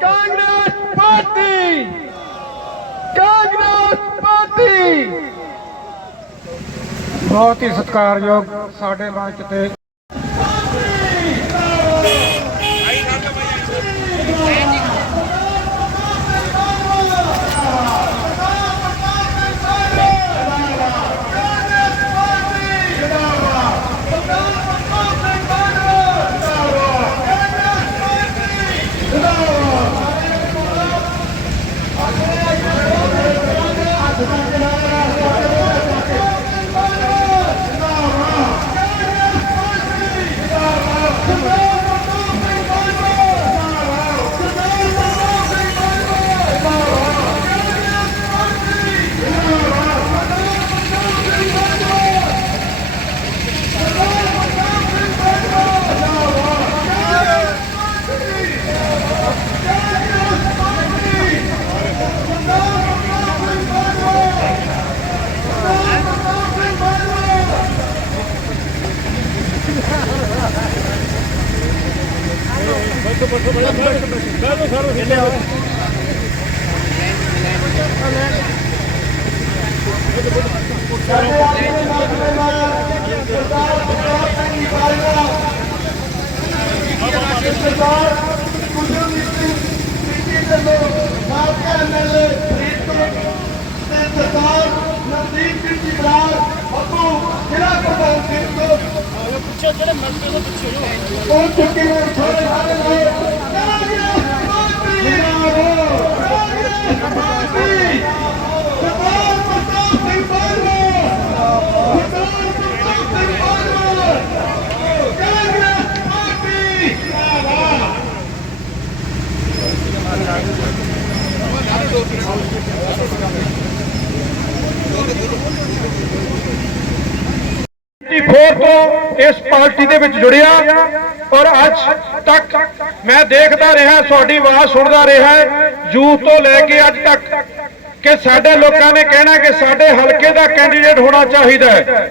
Congress party. Congress party. ਬਹੁਤ ਹੀ ਸਤਿਕਾਰਯੋਗ ਸਾਡੇ ਮੰਚ ਤੇ ਸਰਕਾਰ ਕੁਸ਼ਲ ਮਿਸਤਰੀ ਪੀਟੀ ਢੱਲੋਂ ਸਾਬਕਾ ਐਮਐਲਏ ਫਰੀਦਕੋਟ ਤੇ ਸਰਦਾਰ ਨਵਦੀਪ ਸਿੰਘ ਜੀ ਬਰਾੜ ਬੱਬੂ ਜ਼ਿਲ੍ਹਾ ਪ੍ਰਧਾਨ ਫਰੀਦਕੋਟ ਪਿੱਛੇ ਜਿਹੜੇ ਮੰਤਰੀ ਦੇ ਪਿੱਛੇ ਪਹੁੰਚ ਚੁੱਕੇ ਨੇ ਸਾਰੇ ਸਾਰੇ ਲੋਕ ਕਾਂਗਰਸ ਪਾਰਟੀ ਜਿੰਦਾਬਾਦ ਕਾਂਗਰਸ ਪਾਰਟੀ ਸਰਦਾਰ ਪ੍ਰਤਾਪ ਸਿੰਘ ਬਾਜਵਾ ਸਰਦਾਰ ਪ੍ਰਤਾਪ ਸਿੰਘ ਬਾਜਵਾ ਕਾਂਗਰਸ ਪਾਰਟੀ ਜਿੰਦਾਬਾਦ ਫੋਰ ਤੋਂ ਇਸ ਪਾਰਟੀ ਦੇ ਵਿੱਚ ਜੁੜਿਆ ਔਰ ਅੱਜ ਤੱਕ ਮੈਂ ਦੇਖਦਾ ਰਿਹਾ, ਤੁਹਾਡੀ ਆਵਾਜ਼ ਸੁਣਦਾ ਰਿਹਾ, ਯੂਥ ਤੋਂ ਲੈ ਕੇ ਅੱਜ ਤੱਕ ਕਿ ਸਾਡੇ ਲੋਕਾਂ ਨੇ ਕਹਿਣਾ ਕਿ ਸਾਡੇ ਹਲਕੇ ਦਾ ਕੈਂਡੀਡੇਟ ਹੋਣਾ ਚਾਹੀਦਾ ਹੈ।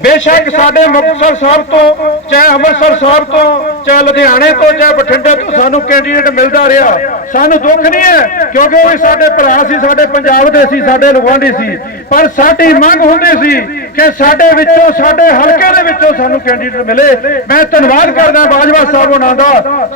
ਬੇਸ਼ੱਕ ਸਾਡੇ ਮੁਕਤਸਰ ਸਾਹਿਬ ਤੋਂ, ਚਾਹੇ ਅੰਮ੍ਰਿਤਸਰ ਸਾਹਿਬ ਤੋਂ, ਚਾਹੇ ਲੁਧਿਆਣੇ ਤੋਂ, ਚਾਹੇ ਬਠਿੰਡੇ ਤੋਂ ਸਾਨੂੰ ਕੈਂਡੀਡੇਟ ਮਿਲਦਾ ਰਿਹਾ। ਸਾਨੂੰ ਦੁੱਖ ਨਹੀਂ ਹੈ, ਕਿਉਂਕਿ ਉਹ ਵੀ ਸਾਡੇ ਭਰਾ ਸੀ, ਸਾਡੇ ਪੰਜਾਬ ਦੇ ਸੀ, ਸਾਡੇ ਲਗਵਾਂਢੀ ਸੀ। ਪਰ ਸਾਡੀ ਮੰਗ ਹੁੰਦੀ ਸੀ ਕਿ ਸਾਡੇ ਵਿੱਚੋਂ, ਸਾਡੇ ਹਲਕੇ ਦੇ ਵਿੱਚੋਂ ਸਾਨੂੰ ਕੈਂਡੀਡੇਟ ਮਿਲੇ। ਮੈਂ ਧੰਨਵਾਦ ਕਰਦਾ ਬਾਜਵਾ ਸਾਹਿਬ ਉਹਨਾਂ ਦਾ,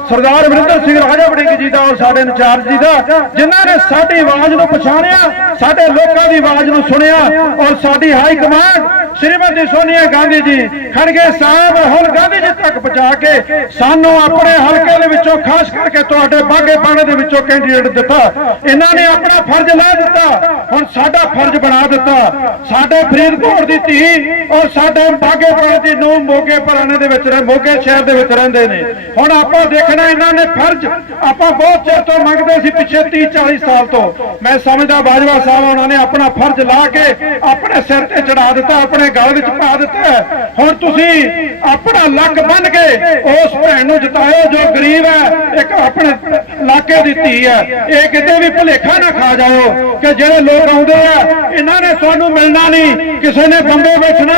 ਸਰਦਾਰ ਅਮਰਿੰਦਰ ਸਿੰਘ ਰਾਜਾ ਵੜਿੰਗ ਜੀ ਦਾ ਔਰ ਸਾਡੇ ਇੰਚਾਰਜ ਜੀ ਦਾ, ਜਿਨ੍ਹਾਂ ਨੇ ਸਾਡੀ ਆਵਾਜ਼ ਨੂੰ ਪਛਾਣਿਆ, ਸਾਡੇ ਲੋਕਾਂ ਦੀ ਆਵਾਜ਼ ਨੂੰ ਸੁਣਿਆ ਔਰ ਸਾਡੀ ਹਾਈ ਕਮਾਂਡ ਸ਼੍ਰੀਮਤੀ ਸੋਨੀਆ ਗਾਂਧੀ ਜੀ ਖੜਗੇ ਸਾਹਿਬ ਰਾਹੁਲ ਗਾਂਧੀ ਜੀ ਤੱਕ ਪਹੁੰਚਾ ਕੇ ਸਾਨੂੰ ਆਪਣੇ ਹਲਕੇ ਦੇ ਵਿੱਚੋਂ, ਖਾਸ ਕਰਕੇ ਤੁਹਾਡੇ ਬਾਗੇ ਪਾਣੇ ਦੇ ਵਿੱਚੋਂ ਕੈਂਡੀਡੇਟ ਦਿੱਤਾ। ਇਹਨਾਂ ਨੇ ਆਪਣਾ ਫਰਜ਼ ਲੈ ਦਿੱਤਾ। ਹੁਣ ਸਾਡਾ ਫਰਜ਼ ਬਣਾ ਦਿੱਤਾ। ਸਾਡੇ ਫਰੀਦਕੋਟ ਦੀ ਧੀ ਔਰ ਸਾਡੇ ਬਾਗੇ ਪਾਣੇ ਦੀ ਨੂੰ ਮੋਗੇ ਪਰਾਣੇ ਦੇ ਵਿੱਚ ਰਹਿ, ਮੋਗੇ ਸ਼ਹਿਰ ਦੇ ਵਿੱਚ ਰਹਿੰਦੇ ਨੇ। ਹੁਣ ਆਪਾਂ ਦੇਖਣਾ ਇਹਨਾਂ ਨੇ ਫਰਜ਼, ਆਪਾਂ ਬਹੁਤ ਚਿਰ ਤੋਂ ਮੰਗਦੇ ਸੀ ਪਿੱਛੇ 30 40 ਸਾਲ ਤੋਂ। ਮੈਂ ਸਮਝਦਾ ਬਾਜਵਾ ਸਾਹਿਬ, ਉਹਨਾਂ ਨੇ ਆਪਣਾ ਫਰਜ਼ ਲਾ ਕੇ ਆਪਣੇ ਸਿਰ ਤੇ ਚੜਾ ਦਿੱਤਾ, ਆਪਣੇ ਗਲ ਵਿੱਚ ਪਾ ਦਿੱਤਾ ਹੁਣ ਤੁਸੀਂ ਆਪਣਾ ਲੱਕ ਬੰਨ ਕੇ ਉਸ ਭੈਣ ਨੂੰ ਜਿਤਾਇਓ ਜੋ ਗਰੀਬ ਹੈ, ਇੱਕ ਆਪਣੇ ਇਲਾਕੇ ਦੀ ਧੀ ਹੈ। ਇਹ ਕਿਤੇ ਵੀ ਭੁਲੇਖਾ ਨਾ ਖਾ ਜਾਓ ਕਿ ਜਿਹੜੇ ਲੋਕ ਆਉਂਦੇ ਆ, ਇਹਨਾਂ ਨੇ ਤੁਹਾਨੂੰ ਮਿਲਣਾ ਨਹੀਂ, ਕਿਸੇ ਨੇ ਬੰਬੇ ਵੇਚਣਾ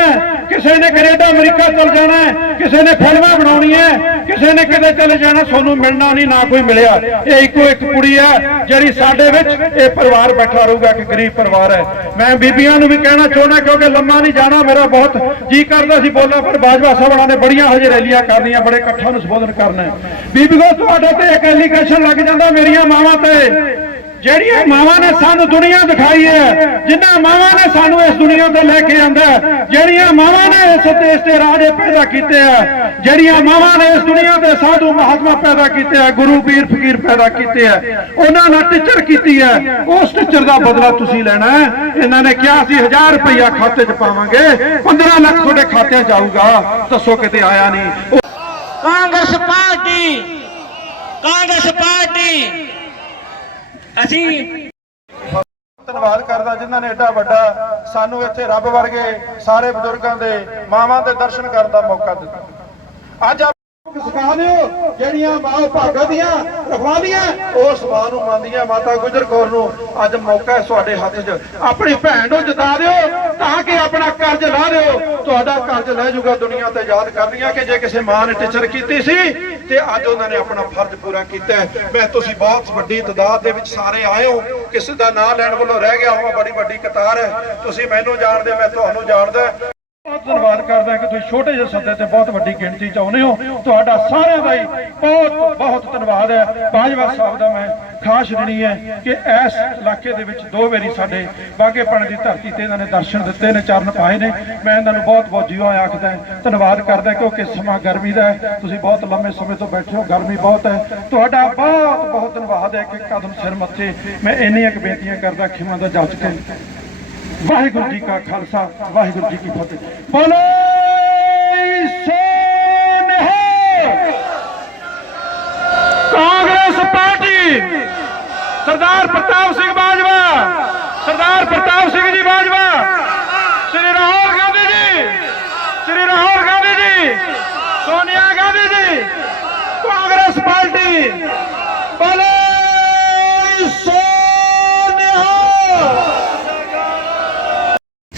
ਕਿਸੇ ਨੇ ਕੈਨੇਡਾ, ਅਮਰੀਕਾ ਚਲ ਜਾਣਾ ਕਿਸੇ ਨੇ ਫਿਲਮਾਂ ਬਣਾਉਣੀਆਂ ਕਿਸੇ ਨੇ ਕਿਤੇ ਚਲੇ ਜਾਣਾ ਤੁਹਾਨੂੰ ਮਿਲਣਾ ਨਹੀਂ, ਨਾ ਕੋਈ ਮਿਲਿਆ। ਇਹ ਇੱਕੋ ਇੱਕ ਕੁੜੀ ਹੈ, ਜਿਹੜੀ ਸਾਡੇ ਵਿੱਚ ਇਹ ਪਰਿਵਾਰ ਬੈਠਾ ਰਹੂਗਾ ਕਿ ਗਰੀਬ ਪਰਿਵਾਰ ਹੈ। ਮੈਂ ਬੀਬੀਆਂ ਨੂੰ ਵੀ ਕਹਿਣਾ ਚਾਹੁੰਦਾ, ਕਿਉਂਕਿ ਲੰਮਾ ਨਹੀਂ ਜਾਣਾ ਮੇਰਾ ਬਹੁਤ ਜੀ ਕਰਦਾ ਸੀ ਬੋਲਾਂ ਪਰ ਬਾਜਵਾ ਸਾਹਿਬਾਂ ਨੇ ਬੜੀਆਂ ਹਜੇ ਰੈਲੀਆਂ ਕਰਨੀਆਂ, ਬੜੇ ਇਕੱਠਾਂ ਨੂੰ ਸੰਬੋਧਨ ਕਰਨਾ ਹੈ। ਬੀਬੀਓ ਤੁਹਾਡੇ ਤੇ ਇੱਕ ਐਲੀਗੇਸ਼ਨ ਲੱਗ ਜਾਂਦਾ, ਮੇਰੀਆਂ ਮਾਵਾਂ ਤੇ। ਜਿਹੜੀਆਂ ਮਾਵਾਂ ਨੇ ਸਾਨੂੰ ਦੁਨੀਆ ਦਿਖਾਈ ਹੈ ਜਿਨ੍ਹਾਂ ਮਾਵਾਂ ਨੇ ਸਾਨੂੰ ਇਸ ਦੁਨੀਆ ਤੇ ਲੈ ਕੇ ਆਂਦਾ ਜਿਹੜੀਆਂ ਮਾਵਾਂ ਨੇ ਇਸ ਦੇਸ਼ ਤੇ ਰਾਜੇ ਪੈਦਾ ਕੀਤੇ ਆ, ਜਿਹੜੀਆਂ ਮਾਵਾਂ ਨੇ ਇਸ ਦੁਨੀਆ ਤੇ ਸਾਧੂ ਮਹਾਤਮਾ ਪੈਦਾ ਕੀਤੇ ਆ, ਗੁਰੂ ਪੀਰ ਫਕੀਰ ਪੈਦਾ ਕੀਤੇ ਆ, ਉਹਨਾਂ ਨਾਲ ਟੀਚਰ ਕੀਤੀ ਹੈ ਉਸ ਟੀਚਰ ਦਾ ਬਦਲਾ ਤੁਸੀਂ ਲੈਣਾ ਹੈ। ਇਹਨਾਂ ਨੇ ਕਿਹਾ ਸੀ 1000 ਰੁਪਇਆ ਖਾਤੇ 'ਚ ਪਾਵਾਂਗੇ 15 ਲੱਖ ਤੁਹਾਡੇ ਖਾਤੇ 'ਚ ਆਊਗਾ, ਦੱਸੋ ਕਿਤੇ ਆਇਆ ਨਹੀਂ। ਕਾਂਗਰਸ ਪਾਰਟੀ ਕਾਂਗਰਸ ਪਾਰਟੀ ਅਸੀਂ ਧੰਨਵਾਦ ਕਰਦਾ ਜਿਨ੍ਹਾਂ ਨੇ ਏਡਾ ਵੱਡਾ ਸਾਨੂੰ ਇੱਥੇ ਰੱਬ ਵਰਗੇ ਸਾਰੇ ਬਜ਼ੁਰਗਾਂ ਦੇ ਮਾਵਾਂ ਦੇ ਦਰਸ਼ਨ ਕਰਨ ਦਾ ਮੌਕਾ ਦਿੱਤਾ। ਅੱਜ ਆਪ ਸਿਖਾ ਦਿਓ ਜਿਹੜੀਆਂ ਮਾਂ ਭਾਗਾਂ ਦੀਆਂ ਰਖਵਾਲੀਆਂ ਉਸ ਮਾਂ ਨੂੰ ਮੰਨਦੀਆਂ। ਮਾਤਾ ਗੁਜਰ ਕੌਰ ਨੂੰ ਅੱਜ ਮੌਕਾ ਹੈ ਤੁਹਾਡੇ ਹੱਥ 'ਚ। ਆਪਣੀ ਭੈਣ ਨੂੰ ਜਿਤਾ ਦਿਓ। ਤਾਂ ਕਿ ਆਪਣਾ ਕਰਜ਼ ਲਾ ਦਿਓ ਤੁਹਾਡਾ ਕਰਜ਼ ਲੈ ਜਾਊਗਾ ਦੁਨੀਆ ਤੇ। ਯਾਦ ਕਰਨੀਆਂ ਕਿ ਜੇ ਕਿਸੇ ਮਾਂ ਨੇ ਟੀਚਰ ਕੀਤੀ ਸੀ ਤੇ ਅੱਜ ਉਹਨਾਂ ਨੇ ਆਪਣਾ ਫਰਜ਼ ਪੂਰਾ ਕੀਤਾ ਮੈਂ ਤੁਸੀਂ ਬਹੁਤ ਵੱਡੀ ਤਦਾਦ ਦੇ ਵਿੱਚ ਸਾਰੇ ਆਏ ਹੋ। ਕਿਸੇ ਦਾ ਨਾਂ ਲੈਣ ਵੱਲੋਂ ਰਹਿ ਗਿਆ ਹੋਵਾਂ ਬੜੀ ਵੱਡੀ ਕਤਾਰ ਹੈ। ਤੁਸੀਂ ਮੈਨੂੰ ਜਾਣਦੇ ਹੋ, ਮੈਂ ਤੁਹਾਨੂੰ ਜਾਣਦਾ। ਬਹੁਤ ਧੰਨਵਾਦ ਕਰਦਾ ਕਿ ਤੁਸੀਂ ਛੋਟੇ ਜਿਹੇ ਸੱਦੇ ਤੇ ਬਹੁਤ ਵੱਡੀ ਗਿਣਤੀ ਚ ਆਉਨੇ ਹੋ। ਤੁਹਾਡਾ ਸਾਰਿਆਂ ਦਾ ਹੀ ਬਹੁਤ ਬਹੁਤ ਧੰਨਵਾਦ ਹੈ। ਬਾਜਵਾ ਸਾਹਿਬ ਦਾ ਮੈਂ ਖਾਸ ਰਣੀ ਹੈ ਕਿ ਇਸ ਇਲਾਕੇ ਦੇ ਵਿੱਚ ਦੋ ਵਾਰੀ ਸਾਡੇ ਬਾਗੇਪਣ ਦੀ ਧਰਤੀ ਤੇ ਇਹਨਾਂ ਨੇ ਦਰਸ਼ਨ ਦਿੱਤੇ ਨੇ, ਚਰਨ ਪਾਏ ਨੇ। ਮੈਂ ਇਹਨਾਂ ਨੂੰ ਬਹੁਤ ਬਹੁਤ ਜੀਵਾਂ ਆਖਦਾ ਧੰਨਵਾਦ ਕਰਦਾ ਕਿਉਂਕਿ ਸਮਾਂ ਗਰਮੀ ਦਾ ਹੈ। ਤੁਸੀਂ ਬਹੁਤ ਲੰਮੇ ਸਮੇਂ ਤੋਂ ਬੈਠੇ ਹੋ, ਗਰਮੀ ਬਹੁਤ ਹੈ। ਤੁਹਾਡਾ ਬਹੁਤ ਬਹੁਤ ਧੰਨਵਾਦ ਹੈ ਕਿ ਕਦਮ ਸਿਰ ਮੱਥੇ ਮੈਂ ਇੰਨੀਆਂ ਕੁ ਬੇਨਤੀਆਂ ਕਰਦਾ, ਖਿਮਾ ਦਾ ਜੱਜ ਕੇ ਵਾਹਿਗੁਰੂ ਜੀ ਕਾ ਖਾਲਸਾ ਵਾਹਿਗੁਰੂ ਜੀ ਕੀ ਫਤਿਹ ਬੋਲੇ ਸੋਨਿਹਾ ਕਾਂਗਰਸ ਪਾਰਟੀ ਸਰਦਾਰ ਪ੍ਰਤਾਪ ਸਿੰਘ ਬਾਜਵਾ ਸਰਦਾਰ ਪ੍ਰਤਾਪ ਸਿੰਘ ਜੀ ਬਾਜਵਾ ਸ੍ਰੀ ਰਾਹੁਲ ਗਾਂਧੀ ਜੀ ਸ੍ਰੀ ਰਾਹੁਲ ਗਾਂਧੀ ਜੀ ਸੋਨੀਆ ਗਾਂਧੀ ਜੀ ਕਾਂਗਰਸ ਪਾਰਟੀ ਬੋਲੇ ਸੋਨਿਹਾ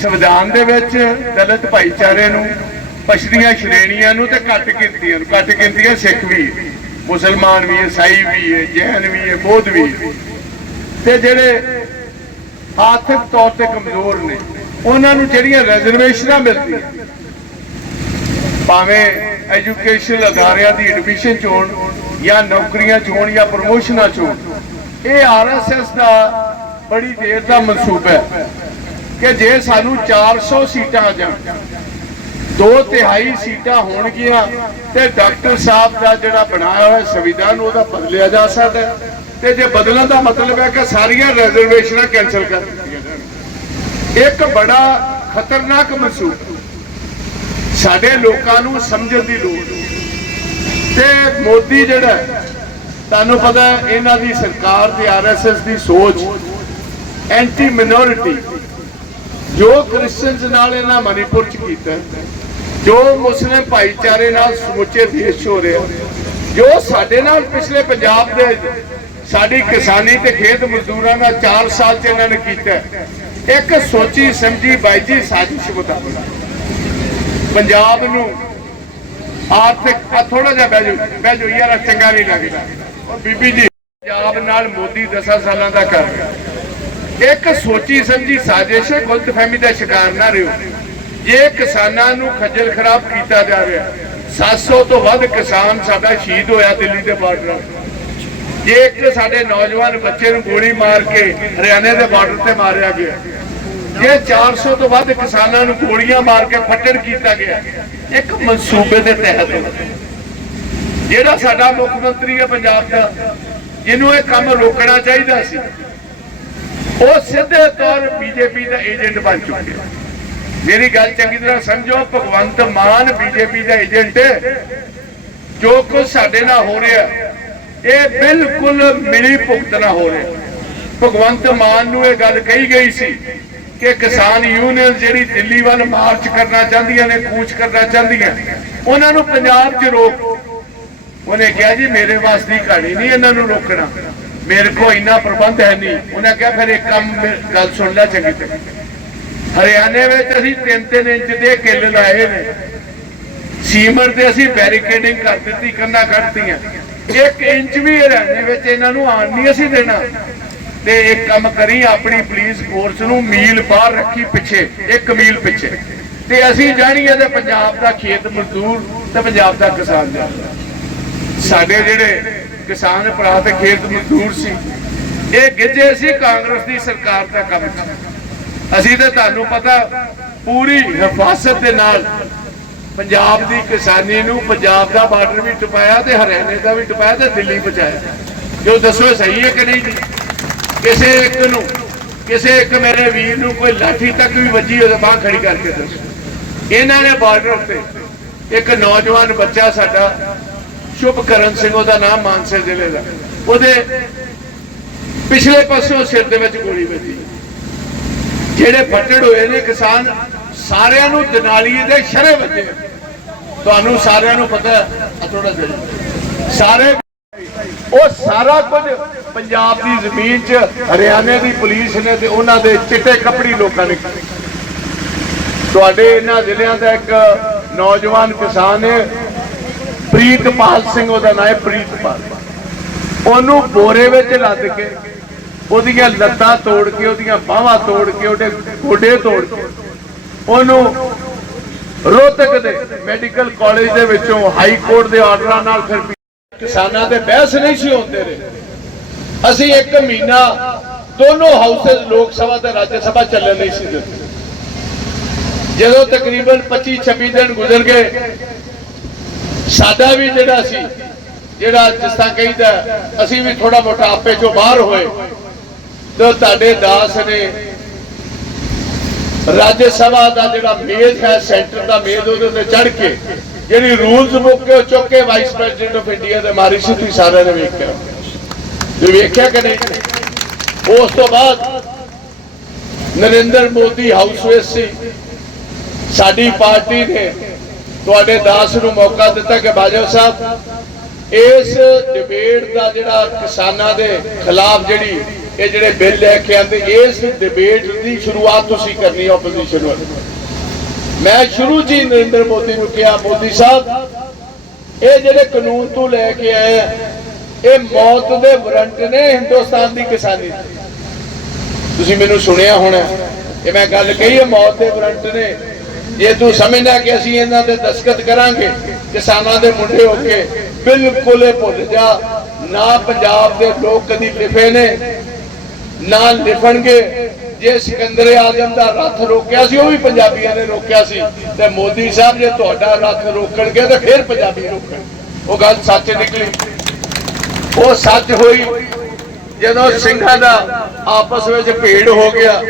ਸੰਵਿਧਾਨ ਦੇ ਵਿੱਚ ਦਲਿਤ ਭਾਈਚਾਰੇ ਨੂੰ, ਪਛੜੀਆਂ ਸ਼੍ਰੇਣੀਆਂ ਨੂੰ ਤੇ ਘੱਟ ਗਿਣਤੀਆਂ ਨੂੰ। ਘੱਟ ਗਿਣਤੀਆਂ ਸਿੱਖ ਵੀ ਮੁਸਲਮਾਨ ਵੀ ਈਸਾਈ ਵੀ ਹੈ, ਜੈਨ ਵੀ ਹੈ, ਬੌਧ ਵੀ ਤੇ ਜਿਹੜੇ ਆਰਥਿਕ ਤੌਰ ਤੇ ਕਮਜ਼ੋਰ ਨੇ, ਉਹਨਾਂ ਨੂੰ ਜਿਹੜੀਆਂ ਰੈਜ਼ਰਵੇਸ਼ਨਾਂ ਮਿਲਦੀਆਂ, ਭਾਵੇਂ ਐਜੂਕੇਸ਼ਨ ਅਦਾਰਿਆਂ ਦੀ ਐਡਮਿਸ਼ਨ ਚੋਣ ਜਾਂ ਨੌਕਰੀਆਂ ਚੋਣ ਜਾਂ ਪ੍ਰਮੋਸ਼ਨਾਂ ਚੋਣ, ਇਹ ਆਰਐਸਐਸ ਦਾ ਬੜੀ ਦੇਰ ਦਾ ਮਨਸੂਬਾ ਹੈ। ਕਿ ਜੇ ਸਾਨੂੰ 400 ਸੀਟਾਂ ਆ ਜਾਣ, ਦੋ ਤਿਹਾਈ ਸੀਟਾਂ ਹੋਣਗੀਆਂ ਤੇ ਡਾਕਟਰ ਸਾਹਿਬ ਦਾ ਜਿਹੜਾ ਬਣਾਇਆ ਹੋਇਆ ਸੰਵਿਧਾਨ, ਉਹਦਾ ਬਦਲਿਆ ਜਾ ਸਕਦਾ ਤੇ ਜੇ ਬਦਲਣ ਦਾ ਮਤਲਬ ਹੈ ਕਿ ਸਾਰੀਆਂ ਰਿਜ਼ਰਵੇਸ਼ਨਾਂ ਕੈਨਸਲ ਕਰ ਦਿੱਤੀਆਂ ਜਾਣ। ਇੱਕ ਬੜਾ ਖਤਰਨਾਕ ਮਨਸੂਬਾ ਸਾਡੇ ਲੋਕਾਂ ਨੂੰ ਸਮਝਣ ਦੀ ਲੋੜ ਤੇ ਮੋਦੀ ਜਿਹੜਾ ਤੁਹਾਨੂੰ ਪਤਾ ਇਹਨਾਂ ਦੀ ਸਰਕਾਰ ਤੇ ਆਰਐਸਐਸ ਦੀ ਸੋਚ ਐਂਟੀ ਮਿਨੋਰਿਟੀ ਜੋ ਕ੍ਰਿਸਚੀਅਨਸ ਨਾਲ ਇਹਨਾਂ ਮਨੀਪੁਰ ਚ ਕੀਤਾ, ਜੋ ਮੁਸਲਿਮ ਭਾਈਚਾਰੇ ਨਾਲ ਸਮੁੱਚੇ ਦੇਸ਼ 'ਚ ਹੋ ਰਿਹਾ, ਜੋ ਸਾਡੇ ਨਾਲ ਪਿਛਲੇ ਪੰਜਾਬ ਦੇ ਸਾਡੀ ਕਿਸਾਨੀ ਤੇ ਖੇਤ ਮਜ਼ਦੂਰਾਂ ਦਾ 4 ਸਾਲ ਚ ਇਹਨਾਂ ਨੇ ਕੀਤਾ, ਇੱਕ ਸੋਚੀ ਸਮਝੀ ਬਾਈਜੀ ਸਾਜ਼ਿਸ਼ ਮੁਤਾਬਕ। ਪੰਜਾਬ ਨੂੰ ਆਰਥਿਕ ਥੋੜਾ ਜਿਹਾ ਬਹਿ ਜਾਓ ਬਹਿ ਜਾਓ ਯਾਰ ਚੰਗਾ ਨਹੀਂ ਲੱਗਦਾ। ਉਹ ਬੀਬੀ ਜੀ, ਪੰਜਾਬ ਨਾਲ ਮੋਦੀ 10 ਸਾਲਾਂ ਦਾ ਕਰ ਰਿਹਾ ਇੱਕ ਸੋਚੀ ਸਮਝੀ ਸਾਜ਼ਿਸ਼ ਹੈ, ਗਲਤਫਹਿਮੀ ਦਾ ਸ਼ਿਕਾਰ ਨਾ ਰਹੋ। ਜੇ ਕਿਸਾਨਾਂ ਨੂੰ ਖੱਜਲ ਖਰਾਬ ਕੀਤਾ ਜਾ ਰਿਹਾ 700 ਤੋਂ ਵੱਧ ਕਿਸਾਨ ਸਾਡਾ ਸ਼ਹੀਦ ਹੋਇਆ ਦਿੱਲੀ ਦੇ ਬਾਰਡਰ ਜੇ ਇੱਕ ਸਾਡੇ ਨੌਜਵਾਨ ਬੱਚੇ ਨੂੰ ਗੋਲੀ ਮਾਰ ਕੇ ਹਰਿਆਣੇ ਦੇ ਬਾਰਡਰ ਤੇ ਮਾਰਿਆ ਗਿਆ, ਜੇ 400 ਤੋਂ ਵੱਧ ਕਿਸਾਨਾਂ ਨੂੰ ਗੋਲੀਆਂ ਮਾਰ ਕੇ ਫੱਟੜ ਕੀਤਾ ਗਿਆ, ਇੱਕ ਮਨਸੂਬੇ ਦੇ ਤਹਿਤ। ਜਿਹੜਾ ਸਾਡਾ ਮੁੱਖ ਮੰਤਰੀ ਹੈ ਪੰਜਾਬ ਦਾ, ਜਿਹਨੂੰ ਇਹ ਕੰਮ ਰੋਕਣਾ ਚਾਹੀਦਾ ਸੀ ਉਹ ਸਿੱਧੇ ਤੌਰ ਬੀਜੇਪੀ ਦਾ ਏਜੰਟ ਬਣ ਚੁੱਕਿਆ ਮੇਰੀ ਗੱਲ ਚੰਗੀ ਤਰ੍ਹਾਂ ਸਮਝੋ, ਭਗਵੰਤ ਮਾਨ ਬੀਜੇਪੀ ਦਾ ਏਜੰਟ ਜੋ ਕੁਝ ਸਾਡੇ ਨਾਲ ਹੋ ਰਿਹਾ, ਇਹ ਬਿਲਕੁਲ ਮਿਲੀ ਭੁਗਤਣਾ ਹੋ ਰਿਹਾ। ਭਗਵੰਤ ਮਾਨ ਨੂੰ ਇਹ ਗੱਲ ਕਹੀ ਗਈ ਸੀ ਕਿ ਕਿਸਾਨ ਯੂਨੀਅਨ ਜਿਹੜੀ ਦਿੱਲੀ ਵੱਲ ਮਾਰਚ ਕਰਨਾ ਚਾਹੁੰਦੀਆਂ ਨੇ, ਕੂਚ ਕਰਨਾ ਚਾਹੁੰਦੀਆਂ, ਉਹਨਾਂ ਨੂੰ ਪੰਜਾਬ 'ਚ ਰੋਕ। ਉਹਨੇ ਕਿਹਾ ਜੀ, ਮੇਰੇ ਵਾਸਤੇ ਕਹਾਣੀ ਨਹੀਂ ਇਹਨਾਂ ਨੂੰ ਰੋਕਣਾ। ਮੇਰੇ ਕੋਲ ਇੰਨਾ ਪ੍ਰਬੰਧ ਹੈ ਨਹੀਂ। ਉਹਨੇ ਕਿਹਾ, ਫਿਰ ਇੱਕ ਕੰਮ, ਗੱਲ ਸੁਣ ਲੈ ਚੰਗੀ ਤਰ੍ਹਾਂ। ਹਰਿਆਣੇ ਵਿੱਚ ਅਸੀਂ 3-3 ਇੰਚ ਦੇ ਕਿੱਲ ਲਾਏ ਨੇ। ਸੀਮਰ ਤੇ ਅਸੀਂ ਬੈਰੀਕੇਡਿੰਗ ਕਰ ਦਿੱਤੀ ਕੰਧਾਂ ਕੱਢਤੀਆਂ। ਇੱਕ ਇੰਚ ਵੀ ਹਰਿਆਣੇ ਵਿੱਚ ਇਹਨਾਂ ਨੂੰ ਆਣ ਨਹੀਂ ਅਸੀਂ ਦੇਣਾ। ਤੇ ਇੱਕ ਕੰਮ ਕਰੀ, ਆਪਣੀ ਪੁਲਿਸ ਫੋਰਸ ਨੂੰ ਮੀਲ ਬਾਹਰ ਰੱਖੀ ਪਿੱਛੇ, ਇੱਕ ਮੀਲ ਪਿੱਛੇ। ਤੇ ਅਸੀਂ ਜਾਣੀਏ ਤੇ ਪੰਜਾਬ ਦਾ ਖੇਤ ਮਜ਼ਦੂਰ ਤੇ ਪੰਜਾਬ ਦਾ ਕਿਸਾਨ ਜਾਣਦਾ ਸਾਡੇ ਜਿਹੜੇ ਕਿਸਾਨ ਭਰਾ ਤੇ ਖੇਤ ਮਜ਼ਦੂਰ ਸੀ। ਇਹ ਗਿੱਜੇ ਸੀ, ਕਾਂਗਰਸ ਦੀ ਸਰਕਾਰ ਦਾ ਕੰਮ। ਅਸੀਂ ਤੇ ਤੁਹਾਨੂੰ ਪਤਾ, ਪੂਰੀ ਹਿਫਾਜ਼ਤ ਦੇ ਨਾਲ ਪੰਜਾਬ ਦੀ ਕਿਸਾਨੀ ਨੂੰ ਪੰਜਾਬ ਦਾ ਬਾਰਡਰ ਵੀ ਟਪਾਇਆ ਤੇ ਹਰਿਆਣੇ ਦਾ ਵੀ ਟਪਾਇਆ ਤੇ ਦਿੱਲੀ ਪਹੁੰਚਾਇਆ। ਜੋ ਦੱਸੋ, ਸਹੀ ਹੈ ਕਿ ਨਹੀਂ ਜੀ? ਕਿਸੇ ਇੱਕ ਨੂੰ, ਕਿਸੇ ਇੱਕ ਮੇਰੇ ਵੀਰ ਨੂੰ ਕੋਈ ਲਾਠੀ ਤੱਕ ਵੀ ਵੱਜੀ, ਉਹਦੇ ਬਾਹ ਖੜੀ ਕਰਕੇ ਦੱਸੋ। ਇਹਨਾਂ ਨੇ ਬਾਰਡਰ ਉੱਤੇ ਇੱਕ ਨੌਜਵਾਨ ਬੱਚਾ ਸਾਡਾ ਸ਼ੁਭਕਰਨ ਸਿੰਘ, ਉਹਦਾ ਨਾਮ ਮਾਨਸਾ ਜ਼ਿਲ੍ਹੇ ਦਾ। ਉਹਦੇ ਪਿਛਲੇ ਪਾਸੇ ਸਿਰ ਦੇ ਵਿੱਚ ਗੋਲੀ ਵੱਜੀ। ਜਿਹੜੇ ਫੱਟੜ ਹੋਏ ਨੇ ਕਿਸਾਨ, ਸਾਰਿਆਂ ਨੂੰ ਦਨਾਲੀ ਦੇ ਸ਼ਰੇ ਵੱਜੇ। ਤੁਹਾਨੂੰ ਸਾਰਿਆਂ ਨੂੰ ਪਤਾ ਥੋੜਾ ਜਿਹਾ। ਸਾਰੇ ਉਹ ਸਾਰਾ ਕੁਝ ਪੰਜਾਬ ਦੀ ਜ਼ਮੀਨ 'ਚ, ਹਰਿਆਣੇ ਦੀ ਪੁਲਿਸ ਨੇ ਤੇ ਉਹਨਾਂ ਦੇ ਚਿੱਟੇ ਕੱਪੜੀ ਲੋਕਾਂ ਨੇ ਕੀਤੇ। ਤੁਹਾਡੇ ਇਹਨਾਂ ਜ਼ਿਲ੍ਹਿਆਂ ਦਾ ਇੱਕ ਨੌਜਵਾਨ ਕਿਸਾਨ ਹੈ ਪ੍ਰੀਤਪਾਲ ਸਿੰਘ, ਉਹਦਾ ਨਾਮ ਹੈ ਪ੍ਰੀਤਪਾਲ। ਉਹਨੂੰ ਬੋਰੇ ਵਿੱਚ ਲੱਦ ਕੇ, ਉਹਦੀਆਂ ਲੱਤਾਂ ਤੋੜ ਕੇ, ਉਹਦੀਆਂ ਬਾਹਾਂ ਤੋੜ ਕੇ, ਉਹਦੇ ਗੋਡੇ ਤੋੜ ਕੇ, ਉਹਨੂੰ ਰੋਹਤਕ ਦੇ ਮੈਡੀਕਲ ਕਾਲਜ ਦੇ ਵਿੱਚੋਂ ਹਾਈ ਕੋਰਟ ਦੇ ਆਰਡਰਾਂ ਨਾਲ ਫਿਰ ਕਿਸਾਨਾਂ ਦੇ ਬਹਿਸ ਨਹੀਂ ਸੀ ਹੁੰਦੇ ਰਹੇ। ਅਸੀਂ ਇੱਕ ਮਹੀਨਾ ਦੋਨੋਂ ਹਾਊਸਸ ਲੋਕ ਸਭਾ ਤੇ ਰਾਜ ਸਭਾ ਚੱਲਣ ਨਹੀਂ ਸੀ ਦਿੱਤੇ। ਜਦੋਂ ਤਕਰੀਬਨ 25 26 ਦਿਨ ਗੁਜ਼ਰ ਗਏ ਸਾਡਾ ਵੀ ਜਿਹੜਾ ਸੀ, ਜਿਹੜਾ ਜਿਸ ਤਰ੍ਹਾਂ ਕਹਿੰਦਾ, ਅਸੀਂ ਵੀ ਥੋੜਾ ਮੋਟਾ ਆਪੇ ਚੋਂ ਬਾਹਰ ਹੋਏ। ਤੇ ਤੁਹਾਡੇ ਦਾਸ ਨੇ ਰਾਜ ਸਭਾ ਦਾ ਜਿਹੜਾ ਮੇਜ਼ ਹੈ, ਸੈਂਟਰ ਦਾ ਮੇਜ਼ ਉਹਦੇ ਤੇ ਚੜ ਕੇ, ਜਿਹੜੀ ਰੂਲਸ ਬੁੱਕ ਉਹ ਚੁੱਕ ਕੇ ਵਾਈਸ ਪ੍ਰੈਜ਼ੀਡੈਂਟ ਆਫ ਇੰਡੀਆ ਦੇ ਮਾਰੀ ਸੀ ਤੁਸੀਂ ਸਾਰਿਆਂ ਨੇ ਵੇਖਿਆ। ਤੁਸੀਂ ਵੇਖਿਆ ਕਿ ਨਹੀਂ? ਉਸ ਤੋਂ ਬਾਅਦ ਨਰਿੰਦਰ ਮੋਦੀ ਹਾਊਸ ਵਿੱਚ ਸੀ। ਸਾਡੀ ਪਾਰਟੀ ਨੇ ਤੁਹਾਡੇ ਦਾਸ ਨੂੰ ਮੌਕਾ ਦਿੱਤਾ ਕਿ ਬਾਜਵਾ ਸਾਹਿਬ ਇਸ ਡਿਬੇਟ ਦਾ ਜਿਹੜਾ ਕਿਸਾਨਾਂ ਦੇ ਖਿਲਾਫ ਜਿਹੜੀ ਇਹ ਜਿਹੜੇ ਬਿੱਲ ਲੈ ਕੇ ਆਂਦੇ ਇਸ ਡਿਬੇਟ ਦੀ ਸ਼ੁਰੂਆਤ ਤੁਸੀਂ ਕਰਨੀ ਆਪੋਜੀਸ਼ਨ ਵੱਲੋਂ। ਮੈਂ ਸ਼ੁਰੂ 'ਚ ਨਰਿੰਦਰ ਮੋਦੀ ਨੂੰ ਕਿਹਾ ਮੋਦੀ ਸਾਹਿਬ ਇਹ ਜਿਹੜੇ ਕਾਨੂੰਨ ਤੂੰ ਲੈ ਕੇ ਆਏ ਆ, ਇਹ ਮੌਤ ਦੇ ਵਾਰੰਟ ਨੇ ਹਿੰਦੁਸਤਾਨ ਦੀ ਕਿਸਾਨੀ ਤੁਸੀਂ ਮੈਨੂੰ ਸੁਣਿਆ ਹੋਣਾ ਇਹ ਮੈਂ ਗੱਲ ਕਹੀ ਹੈ ਮੌਤ ਦੇ ਵਾਰੰਟ ਨੇ। ਜੇ ਤੂੰ ਸਮਝਦਾ ਕਿ ਅਸੀਂ ਇਹਨਾਂ ਦੇ ਦਸਖਤ ਕਰਾਂਗੇ, ਕਿਸਾਨਾਂ ਦੇ ਮੁੰਡੇ ਹੋ ਕੇ। ਬਿਲਕੁਲ ਭੁੱਲ ਜਾ। ਨਾ ਪੰਜਾਬ ਦੇ ਲੋਕ ਕਦੀ ਲਿਖੇ ਨੇ, ਨਾ ਲਿਖਣਗੇ ਜੇ ਸਿਕੰਦਰ ਆਜ਼ਮ ਦਾ ਰੱਥ ਰੋਕਿਆ ਸੀ, ਉਹ ਵੀ ਪੰਜਾਬੀਆਂ ਨੇ ਰੋਕਿਆ ਸੀ। ਤੇ ਮੋਦੀ ਸਾਹਿਬ ਜੇ ਤੁਹਾਡਾ ਰੱਥ ਰੋਕਣਗੇ, ਤੇ ਫਿਰ ਪੰਜਾਬੀ ਰੋਕਣ। ਉਹ ਗੱਲ ਸੱਚ ਨਿਕਲੀ। ਉਹ ਸੱਚ ਹੋਈ, ਜਦੋਂ ਸਿੰਘਾਂ ਦਾ ਆਪਸ ਵਿੱਚ ਭੇੜ ਹੋ ਗਿਆ,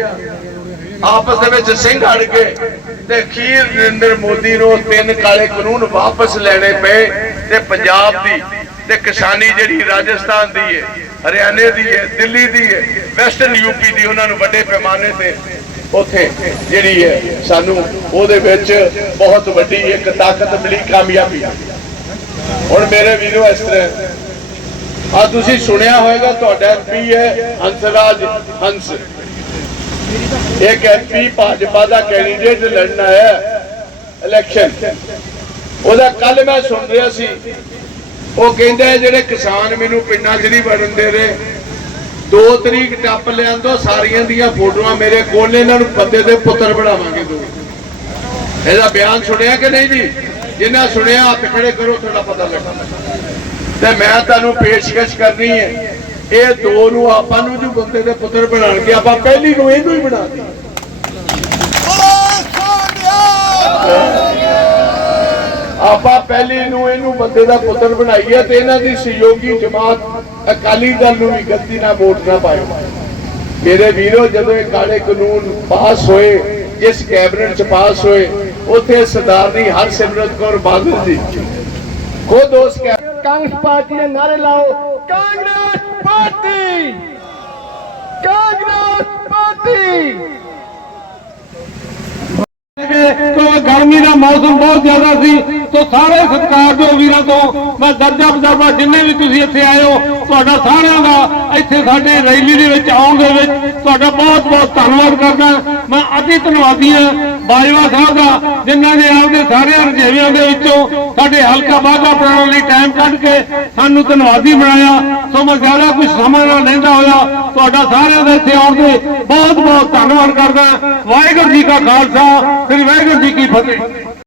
ਆਪਸ ਦੇ ਵਿੱਚ ਸਿੰਘ ਅੜ ਗਏ। ਤੇ ਅਖੀਰ ਨਰਿੰਦਰ ਮੋਦੀ ਨੂੰ ਤਿੰਨ ਕਾਲੇ ਕਾਨੂੰਨ ਵਾਪਸ ਲੈਣੇ ਪਏ ਤੇ ਪੰਜਾਬ ਦੀ ਤੇ ਕਿਸਾਨੀ ਜਿਹੜੀ ਰਾਜਸਥਾਨ ਦੀ ਹੈ ਹਰਿਆਣੇ ਦੀ ਹੈ ਦਿੱਲੀ ਦੀ ਹੈ ਵੈਸਟਰਨ ਯੂਪੀ ਦੀ ਉਹਨਾਂ ਨੂੰ ਵੱਡੇ ਪੈਮਾਨੇ ਤੇ ਉੱਥੇ ਜਿਹੜੀ ਹੈ ਸਾਨੂੰ ਉਹਦੇ ਵਿੱਚ ਬਹੁਤ ਵੱਡੀ ਇੱਕ ਤਾਕਤ ਮਿਲੀ ਕਾਮਯਾਬੀ। ਹੁਣ ਮੇਰੇ ਵੀਰੋ, ਇਸ ਤਰ੍ਹਾਂ ਆ ਤੁਸੀਂ ਸੁਣਿਆ ਹੋਵੇਗਾ ਤੁਹਾਡਾ ਐਮਪੀ ਹੈ ਹੰਸਰਾਜ ਹੰਸ। ਇੱਕ ਐਮਪੀ ਭਾਜਪਾ ਦਾ ਕੈਂਡੀਡੇਟ ਲੜਨ ਆਇਆ ਇਲੈਕਸ਼ਨ ਉਹਦਾ ਕੱਲ ਮੈਂ ਸੁਣ ਰਿਹਾ ਸੀ। ਉਹ ਕਹਿੰਦਾ ਜਿਹੜੇ ਕਿਸਾਨ ਮੈਨੂੰ ਪਿੰਡਾਂ 'ਚ ਨਹੀਂ ਵੜਨ ਦੇ ਰਹੇ 2 ਤਰੀਕ ਟੱਪ ਲਿਆਂਦੋ ਸਾਰੀਆਂ ਦੀਆਂ ਫੋਟੋਆਂ ਮੇਰੇ ਕੋਲ ਨੇ, ਇਹਨਾਂ ਨੂੰ ਬੰਦੇ ਦੇ ਪੁੱਤਰ ਬਣਾਵਾਂਗੇ ਦੋ। ਇਹਦਾ ਬਿਆਨ ਸੁਣਿਆ ਕਿ ਨਹੀਂ ਜੀ? ਜਿੰਨਾ ਸੁਣਿਆ, ਹੱਥ ਖੜੇ ਕਰੋ, ਤੁਹਾਡਾ ਪਤਾ ਲੱਗਾ ਤੇ ਮੈਂ ਤੁਹਾਨੂੰ ਪੇਸ਼ਕਸ਼ ਕਰਨੀ ਹੈ। ਇਹ ਦੋ ਨੂੰ ਆਪਾਂ ਨੂੰ ਜੋ ਬੰਦੇ ਦੇ ਪੁੱਤਰ ਬਣਾਉਣਗੇ ਆਪਾਂ ਪਹਿਲੀ ਨੂੰ ਇਹਨੂੰ ਹੀ ਬਣਾ ਦਈਏ ਆਪਾਂ ਪਹਿਲੀ ਨੂੰ ਇਹਨੂੰ ਬੰਦੇ ਦਾ ਪੁੱਤਰ ਬਣਾਈਏ ਤੇ ਇਹਨਾਂ ਦੀ ਸਹਿਯੋਗੀ ਜਮਾਤ ਅਕਾਲੀ ਦਲ ਨੂੰ ਵੀ ਗਲਤੀ ਨਾਲ ਵੋਟ ਨਾ ਪਾਇਓ। ਮੇਰੇ ਵੀਰੋ ਜਦੋਂ ਇਹ ਕਾਲੇ ਕਾਨੂੰਨ ਪਾਸ ਹੋਏ ਜਿਸ ਕੈਬਨਿਟ ਚ ਪਾਸ ਹੋਏ ਉੱਥੇ ਸਰਦਾਰਨੀ ਹਰਸਿਮਰਤ ਕੌਰ ਬਾਦਲ ਜੀ। ਖੁਦ ਉਸ ਕੈ ਕਾਂਗਰਸ ਪਾਰਟੀ ਦੇ ਨਾਰੇ ਲਾਓ। ਕਾਂਗਰਸ! ਪਾਰਟੀ। ਕਾਂਗਰਸ ਪਾਰਟੀ। ਤੋਂ ਗਰਮੀ ਦਾ ਮੌਸਮ ਬਹੁਤ ਜ਼ਿਆਦਾ ਸੀ, ਤੋਂ ਸਾਰੇ ਸਰਕਾਰ ਦੇ ਵੀਰਾਂ ਤੋਂ। ਮੈਂ ਦਰਜਾ ਬਜ਼ਾਬਾ ਜਿੰਨੇ ਵੀ ਤੁਸੀਂ ਇੱਥੇ ਆਏ ਹੋ, ਤੁਹਾਡਾ ਸਾਰਿਆਂ ਦਾ ਇੱਥੇ ਸਾਡੇ ਰੈਲੀ ਦੇ ਵਿੱਚ ਆਉਣ ਦੇ ਵਿੱਚ ਤੁਹਾਡਾ ਬਹੁਤ ਬਹੁਤ ਧੰਨਵਾਦ ਕਰਦਾ। ਮੈਂ ਅਤੀ ਧੰਨਵਾਦੀ ਹਾਂ ਬਾਜਵਾ ਸਾਹਿਬ ਦਾ, ਜਿਨ੍ਹਾਂ ਨੇ ਆਪਦੇ ਸਾਰੇ ਰੁਝੇਵਿਆਂ ਦੇ ਵਿੱਚੋਂ ਸਾਡੇ ਹਲਕਾ ਬਾਗਾ ਬਣਾਉਣ ਲਈ ਟਾਈਮ ਕੱਢ ਕੇ ਸਾਨੂੰ ਧੰਨਵਾਦੀ ਬਣਾਇਆ। ਸੋ ਮੈਂ ਜ਼ਿਆਦਾ ਕੁਝ ਸਮਾਂ ਨਾ ਲੈਂਦਾ ਹੋਇਆ, ਤੁਹਾਡਾ ਸਾਰਿਆਂ ਦਾ ਇੱਥੇ ਆਉਣ ਦੇ ਬਹੁਤ ਬਹੁਤ ਧੰਨਵਾਦ ਕਰਦਾ। ਵਾਹਿਗੁਰੂ ਜੀ ਕਾ ਖਾਲਸਾ, ਸ੍ਰੀ ਵਾਹਿਗੁਰੂ ਜੀ ਕੀ ਫਤਿਹ।